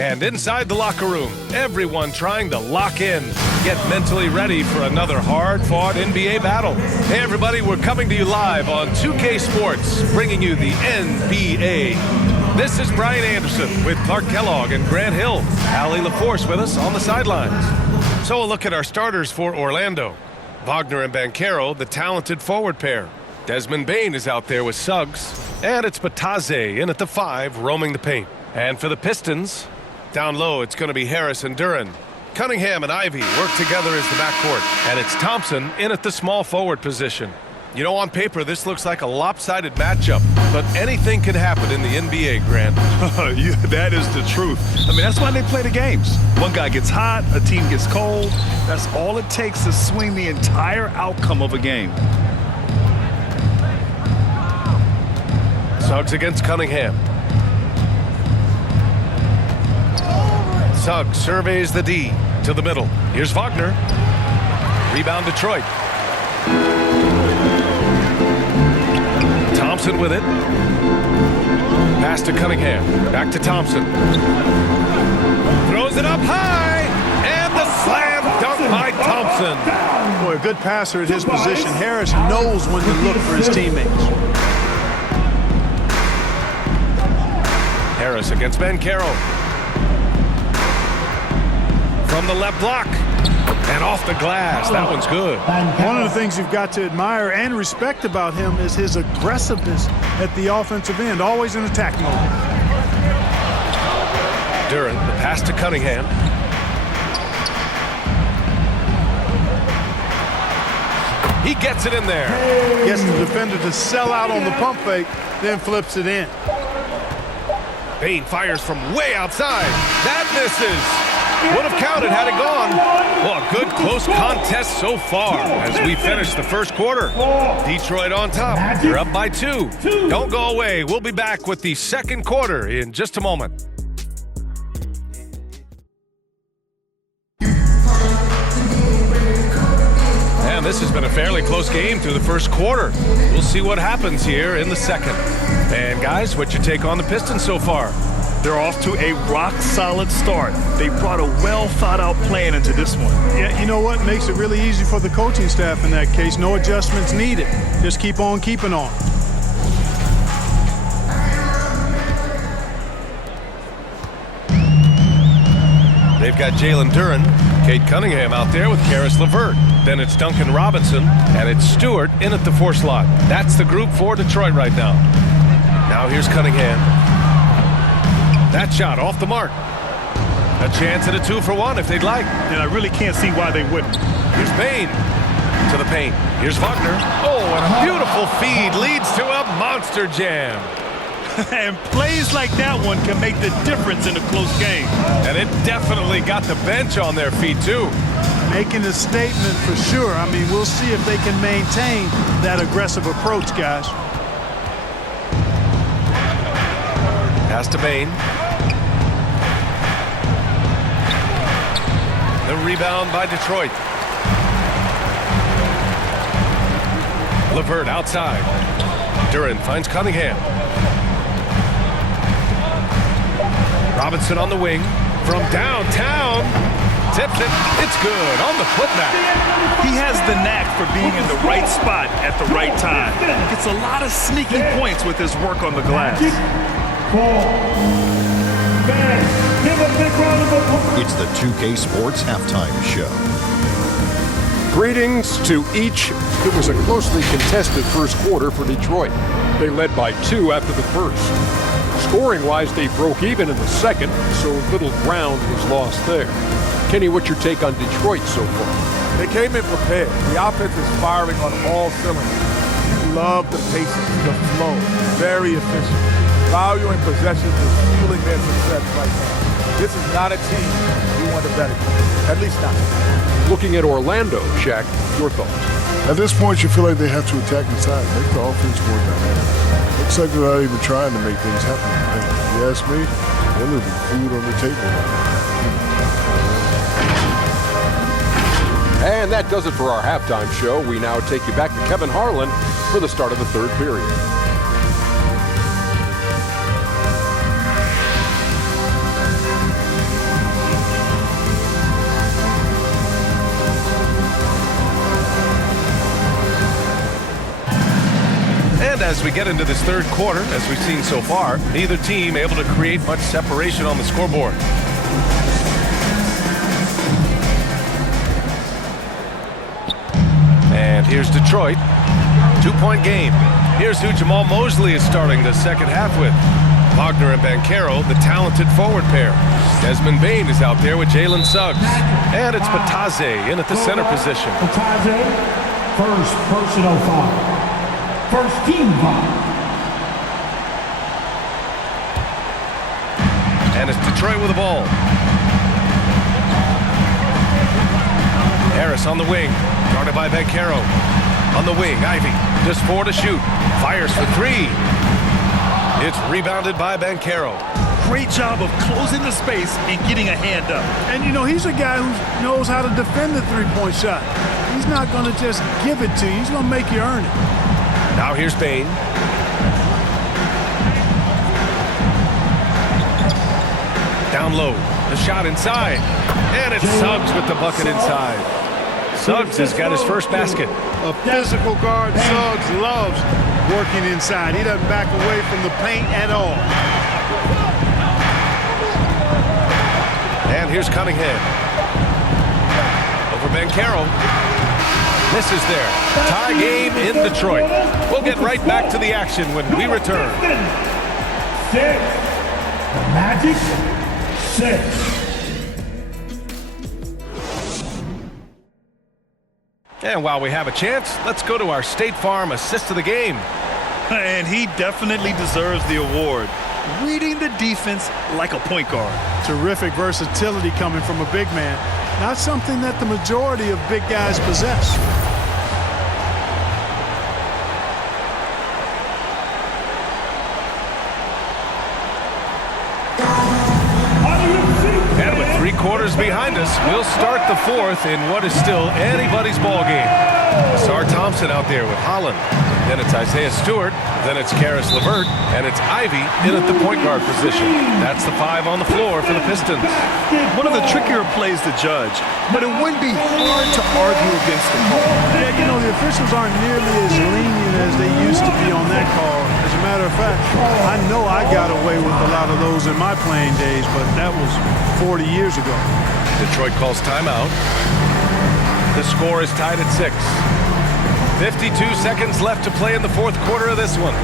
And inside the locker room, everyone trying to lock in, get mentally ready for another hard-fought NBA battle. Hey, everybody, we're coming to you live on 2K Sports, bringing you the NBA. This is Brian Anderson with Clark Kellogg and Grant Hill. Allie LaForce with us on the sidelines. So a look at our starters for Orlando. Wagner and Banchero, the talented forward pair. Desmond Bane is out there with Suggs. And it's Bataze in at the 5, roaming the paint. And for the Pistons, down low, it's going to be Harris and Duran. Cunningham and Ivy work together as the backcourt. And it's Thompson in at the small forward position. You know, on paper, this looks like a lopsided matchup, but anything can happen in the NBA, Grant. Yeah, that is the truth. I mean, that's why they play the games. One guy gets hot, a team gets cold. That's all it takes to swing the entire outcome of a game. Suggs against Cunningham. Suggs surveys the D to the middle. Here's Wagner. Rebound Detroit. Thompson with it. Pass to Cunningham. Back to Thompson. Throws it up high. And the slam dunk by Thompson. Boy, a good passer at his position. Harris knows when to look for his teammates. Harris against Banchero. From the left block. And off the glass. That one's good. One of the things you've got to admire and respect about him is his aggressiveness at the offensive end. Always in attack mode. Duran, the pass to Cunningham. He gets it in there. Gets the defender to sell out on the pump fake, then flips it in. Bane fires from way outside. That misses. Would have counted had it gone. Well, a good close contest so far as we finish the first quarter. Detroit on top. They're up by 2. Don't go away. We'll be back with the second quarter in just a moment. And this has been a fairly close game through the first quarter. We'll see what happens here in the second. And guys, what's your take on the Pistons so far? They're off to a rock-solid start. They brought a well-thought-out plan into this one. Yeah, you know what? Makes it really easy for the coaching staff in that case. No adjustments needed. Just keep on keeping on. They've got Jalen Duran, Cade Cunningham out there with Karis LeVert. Then it's Duncan Robinson, and it's Stewart in at the 4 slot. That's the group for Detroit right now. Now here's Cunningham. That shot off the mark. A chance at a 2-for-1 if they'd like. And I really can't see why they wouldn't. Here's Bane to the paint. Here's Wagner. Oh, and a beautiful feed leads to a monster jam. And plays like that one can make the difference in a close game. And it definitely got the bench on their feet, too. Making a statement for sure. I mean, we'll see if they can maintain that aggressive approach, guys. Pass to Bane. The rebound by Detroit. LeVert outside. Duran finds Cunningham. Robinson on the wing. From downtown. Tips it. It's good on the putback. He has the knack for being in the right spot at the right time. Gets a lot of sneaky points with his work on the glass. It's the 2K Sports Halftime Show. Greetings to each. It was a closely contested first quarter for Detroit. They led by 2 after the first. Scoring-wise, they broke even in the second, so little ground was lost there. Kenny, what's your take on Detroit so far? They came in prepared. The offense is firing on all cylinders. You love the pacing, the flow. Very efficient. Valuing possessions is fueling their success right now. This is not a team you want to bet against. At least not. Looking at Orlando, Shaq, your thoughts? At this point, you feel like they have to attack inside, make the offense more dynamic. Looks like they're not even trying to make things happen. If you ask me, they're leaving food on the table now. And that does it for our halftime show. We now take you back to Kevin Harlan for the start of the third period. as we get into this third quarter, as we've seen so far, neither team able to create much separation on the scoreboard. And here's Detroit. 2-point game. Here's who Jamal Mosley is starting the second half with. Wagner and Banchero, the talented forward pair. Desmond Bain is out there with Jalen Suggs. And it's Batase in at the center position. Batase, first personal foul. First team foul. And it's Detroit with the ball. Harris on the wing, guarded by Banchero. On the wing, Ivy, just 4 to shoot. Fires for 3. It's rebounded by Banchero. Great job of closing the space and getting a hand up. And, you know, he's a guy who knows how to defend the three-point shot. He's not going to just give it to you. He's going to make you earn it. Now here's Bain. Down low, the shot inside. And it's Suggs with the bucket inside. Suggs has got his first basket. A physical guard, Suggs loves working inside. He doesn't back away from the paint at all. And here's Cunningham. Over Banchero. Misses there. Tie game in Detroit. We'll get right back to the action when we return. 6. Magic 6. And while we have a chance, let's go to our State Farm assist of the game. And he definitely deserves the award. Reading the defense like a point guard. Terrific versatility coming from a big man. Not something that the majority of big guys possess. And with 3 quarters behind us, we'll start the fourth in what is still anybody's ball game. Sar Thompson out there with Holland. Then it's Isaiah Stewart. Then it's Karis LeVert. And it's Ivy in at the point guard position. That's the 5 on the floor for the Pistons. One of the trickier plays to judge, but it wouldn't be hard to argue against the call. Yeah, you know, the officials aren't nearly as lenient as they used to be on that call. As a matter of fact, I know I got away with a lot of those in my playing days, but that was 40 years ago. Detroit calls timeout. The score is tied at 6. 52 seconds left to play in the fourth quarter of this one.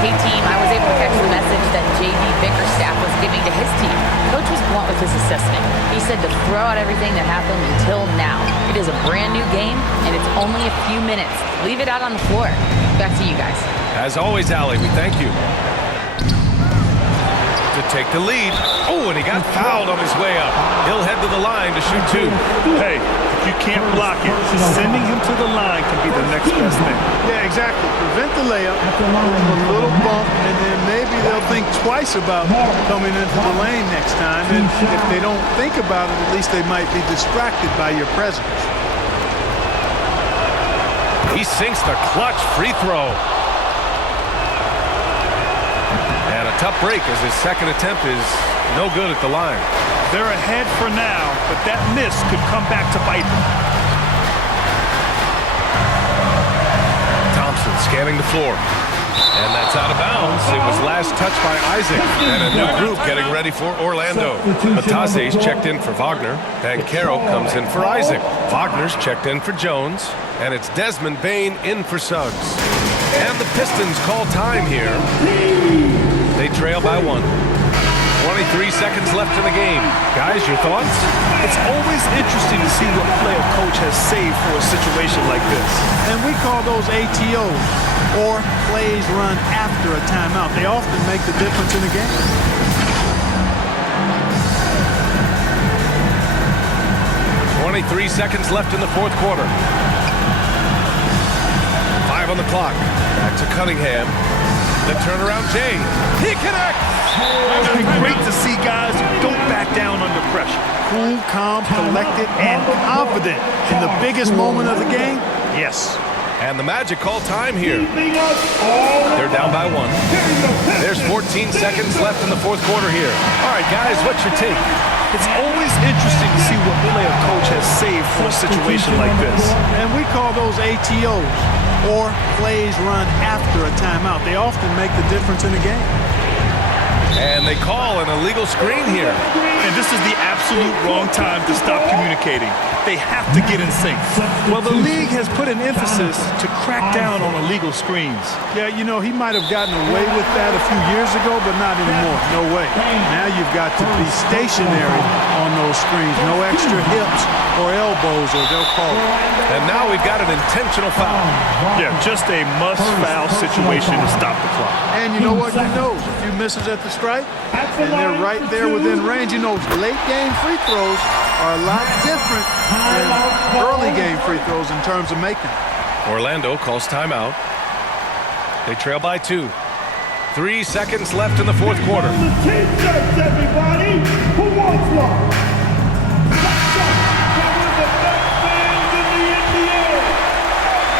Hey team, I was able to catch the message that J.B. Bickerstaff was giving to his team. Coach was blunt with his assessment. He said to throw out everything that happened until now. It is a brand new game, and it's only a few minutes. Leave it out on the floor. Back to you guys. As always, Allie, we thank you. To take the lead. Oh, and he got fouled on his way up. He'll head to the line to shoot 2. Hey, if you can't block it, sending him to the line can be the next best thing. Yeah, exactly. Prevent the layup, a little bump, and then maybe they'll think twice about coming into the lane next time. And if they don't think about it, at least they might be distracted by your presence. He sinks the clutch free throw. And a tough break as his second attempt is no good at the line. They're ahead for now, but that miss could come back to bite them. Thompson scanning the floor. And that's It's out of bounds. It was last touched by Isaac. And a new group getting ready for Orlando. Matase's checked in for Wagner. And Caro comes in for Isaac. Wagner's checked in for Jones. And it's Desmond Bain in for Suggs. And the Pistons call time here. They trail by 1. 23 seconds left in the game. Guys, your thoughts? It's always interesting to see what play a coach has saved for a situation like this. And we call those ATOs, or plays run after a timeout. They often make the difference in the game. .23 seconds left in the fourth quarter. 5 on the clock. Back to Cunningham. The turnaround, Jay. He connects! It's been great to see guys who don't back down under pressure. Cool, calm, collected, and confident in the biggest moment of the game. Yes. And the Magic call time here. They're down by 1. There's 14 seconds left in the fourth quarter here. All right, guys, what's your take? It's always interesting to see what play a coach has saved for a situation like this. And we call those ATOs, or plays run after a timeout. They often make the difference in the game. And they call an illegal screen here. And this is the absolute wrong time to stop communicating. They have to get in sync. Well, the league has put an emphasis to crack down on illegal screens. Yeah, you know, he might have gotten away with that a few years ago, but not anymore. No way. Now you've got to be stationary on those screens. No extra hips or elbows, or they'll call it. And now we've got an intentional foul. Yeah, just a must-foul situation to stop the clock. And you know what? He knows a few misses at the stripe, and they're right there within range. You know, late-game free throws are a lot different than early-game free throws in terms of making. Orlando calls timeout. They trail by 2. 3 seconds left in the fourth quarter. The team shirts, everybody. Who wants one? One of the best fans in the NBA.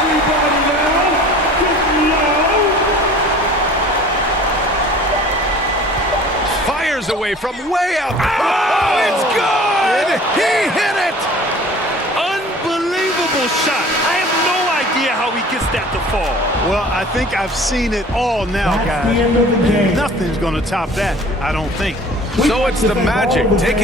Everybody now, get low. Fires away from way out. Oh, it's good! He hit it! Unbelievable shot. I have no idea how he gets that to fall. Well, I think I've seen it all now, That's guys. the end of the game. Nothing's going to top that, I don't think. So it's the Magic taking